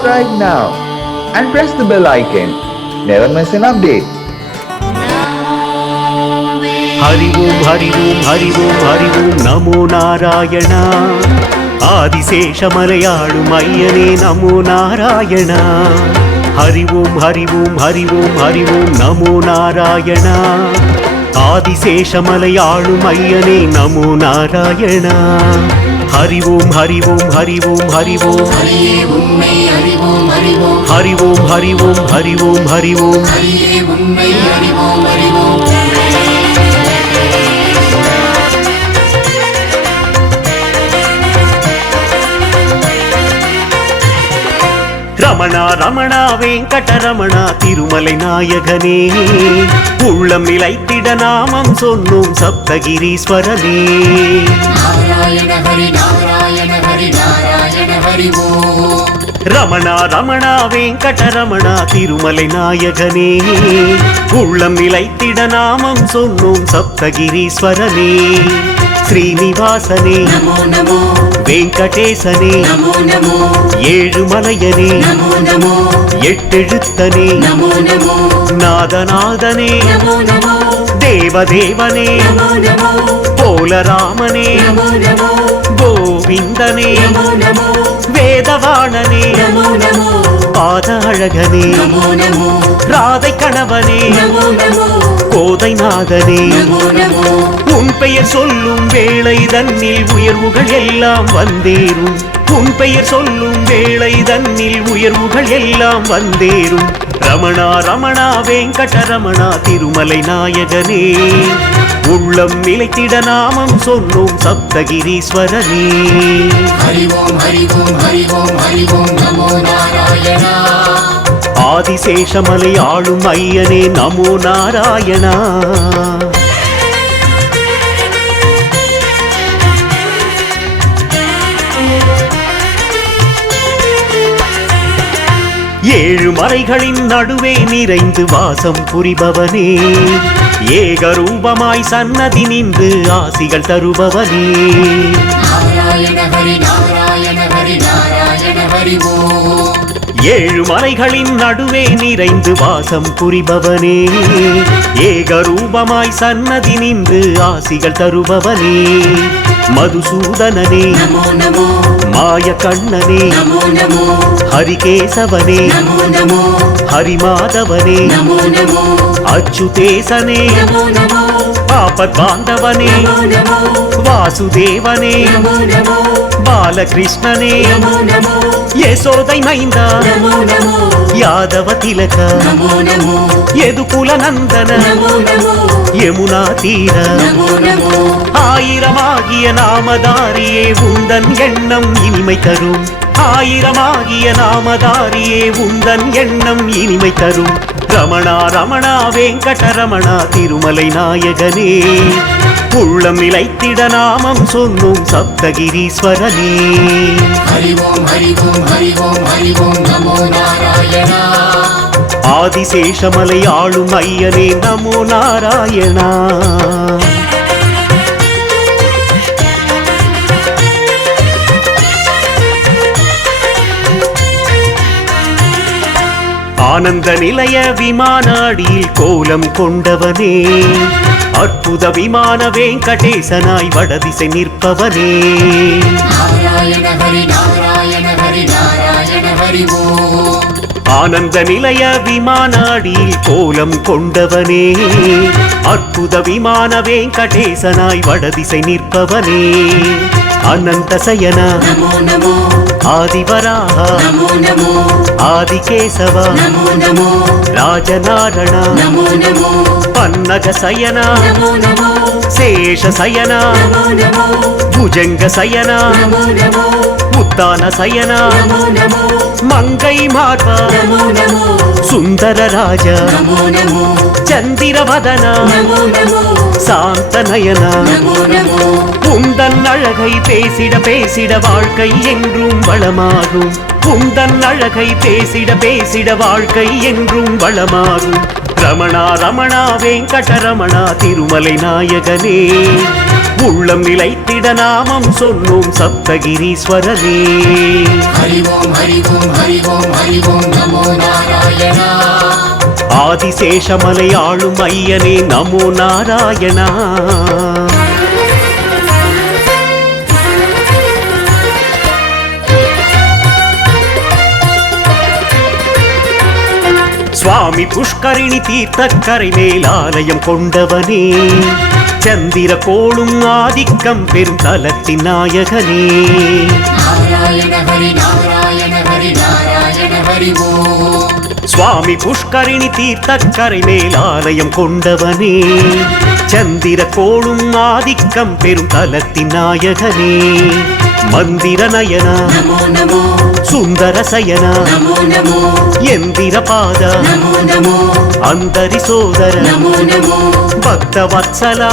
subscribe now and press the bell icon. Never miss an update. Hari ஓம் ஹரி ஓம் ஹரி ஓம் ஹரி ஓம் நமோ நாராயண ஆதிசேஷ மலையாளும் ஐயனே நமோ நாராயண ஹரி ஓம் ஹரி ஓம் ஹரி ஓம் ஹரி ஓம் நமோ நாராயண ஆதிசேஷ மலையாளும் ஐயனே நமோ நாராயண ஹரிவோம் ஹரிவோம் ஹரிவோம் ஹரிவோம். ஹரிவோம் ஹரிவோம் ஹரிவோம். ஹரிவோம் ஹரியே ரமணா ரமணா வெங்கட ரமணா திருமலை நாயகனே. உள்ளம் நிலைத்திட நாமம் சொன்னோம் சப்தகிரீஸ்வரனே. நாராயண ஹரி நாராயண ஹரி நாராயண ஹரி ஓ ரமணா ரமணா வெங்கடரமணா திருமலை நாயகனே. உள்ளம் நிலைத்திட நாமம் சொன்னோம் சப்தகிரீஸ்வரனே. ஸ்ரீனிவாசனே வெங்கடேசனே. ஏழுமலையனே. எட்டெழுத்தனே. நாதநாதனே. தேவதேவனே. போலராமனே கோவிந்தனே. நமோ பாத அழகனே நமோ நமோ. ராதை கணவனே. நமோ நமோ கோதை நாதனே நமோ நமோ உன் பெயர் சொல்லும் வேளை தன்னில் உயர்வுகள் எல்லாம் வந்தேறும். உன் பெயர் சொல்லும் வேளை தன்னில் உயர்வுகள் எல்லாம் வந்தேறும். ரமணா ரமணா வெங்கட ரமணா திருமலை நாயகனே. உள்ளம் நிலைத்திட நாமம் சொன்னோம் சப்தகிரீஸ்வரனே. ஹரி ஓம் ஹரி ஓம் ஹரி ஓம் ஹரி ஓம் நமோ நாராயணா. ஆதிசேஷமலை ஆளும் ஐயனே நமோ நாராயணா. ஏழு மலைகளின் நடுவே நிறைந்து வாசம் புரிபவனே. ஏகரூபமாய் சன்னதி நின்று ஆசிகள் தருபவனே. நாராயண ஹரி நாராயண ஹரி நாராயண ஹரி ஓ ஏழு மலைகளின் நடுவே நிறைந்து வாசம் புரிபவனே. ஏகரூபமாய் சன்னதி நின்று ஆசிகள் தருபவனே. மதுசூதனனே மாய கண்ணனே ஹரிகேசவனே ஹரிமாதவனே அச்சுதேசனே. நமோ பாந்தவனே வாசுதேவனே பாலகிருஷ்ணனே நமோ நமோ யசோதை மைந்தா நமோ நமோ யாதவ திலக நமோ நமோ யமுனா தீர ஆயிரமாகிய நாமதாரியே உந்தன் எண்ணம் இனிமை தரும். ஆயிரமாகிய நாமதாரியே உந்தன் எண்ணம் இனிமை தரும். ரமணா ரமணா வெங்கட ரமணா திருமலை நாயகனே. உள்ளம் நிலைத்திட நாமம் சொன்னோம் சப்தகிரீஸ்வரனே. ஹரி ஓம் ஹரி ஓம் ஹரி ஓம் ஹரி ஓம் நமோ நாராயணா. ஆதிசேஷமலை ஆளும் ஐயனே நமோ நாராயணா. ஆனந்த நிலைய விமானாடியில் கோலம் கொண்டவனே. அற்புத விமான வெங்கடேசனாய் வடதிசை நிற்பவனே. நாராயண ஹரி நாராயண ஹரி நாராயண ஹரி ஓ ஆனந்த நிலைய விமானாடியில் கோலம் கொண்டவனே அற்புத விமான வெங்கடேசனாய் வடதிசை நிற்பவனே அனந்த சயனா நமோ நமோ ஆதிவராக நமோ நமோ ஆதிகேசவ நமோ நமோ ராஜநாரண நமோ நமோ பன்னக சயனா நமோ நமோ சேஷ சயனா நமோ நமோ புஜங்க சயனா முத்தான சயனா. மங்கை நமோ சுந்தர ராஜா. நமோ நமோ. சந்திரவதனா. நமோ நமோ. சாந்த நயனா. நமோ நமோ. உந்தன் அழகை பேசிட பேசிட வாழ்க்கை என்றும் வளமாகும். உந்தன் அழகை பேசிட பேசிட வாழ்க்கை என்றும் வளமாகும். ரமணா ரமணா வெங்கட ரமணா திருமலை நாயகனே. உள்ளம் நிலைத்திட நாமம் சொல்லும் சப்தகிரீஸ்வரரே ஹரிவோம் ஹரிவோம் ஹரிவோம் ஹரிவோம் நமோ நாராயணா. ஆதிசேஷமலை ஆளும் ஐயனே நமோ நாராயணா. சுவாமி புஷ்கரிணி தீர்த்தக்கரை மேல் ஆலயம் கொண்டவனே. சந்திர கோளும் ஆதிக்கம் பெரும் தலத்தின் நாயகனே. சுவாமி புஷ்கரிணி தீர்த்தக்கரை மேல் ஆலயம் கொண்டவனே. சந்திர கோளும் ஆதிக்கம் பெரும் தலத்தின் நாயகனே. மந்திர நயனா நமோ நமோ சுந்தர சயனா நமோ நமோ எந்திர பாதா நமோ நமோ அந்தரி சோதர நமோ நமோ பக்த வத்சலா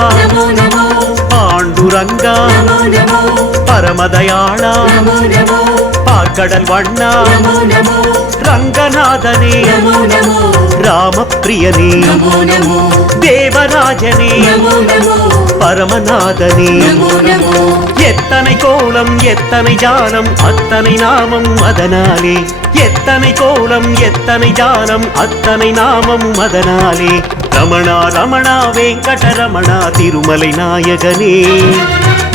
எத்தனை கோலம் எத்தனை ஜானம் அத்தனை நாமம் அதனாலே. எத்தனை கோலம் எத்தனை ஜானம் அத்தனை நாமம் அதனாலே. ரமணா ரமணா வெங்கடரமணா திருமலை நாயகனே.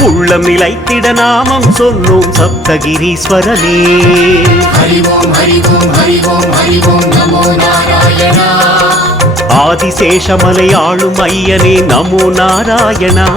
உள்ளம் நிலைத்திட நாமம் சொன்னோம் சப்தகிரீஸ்வரனே. ஹரி ஓம் ஹரி ஓம் நமோ நாராயணா ஆதிசேஷமலை ஆளும் ஐயனே நமோ நாராயணா.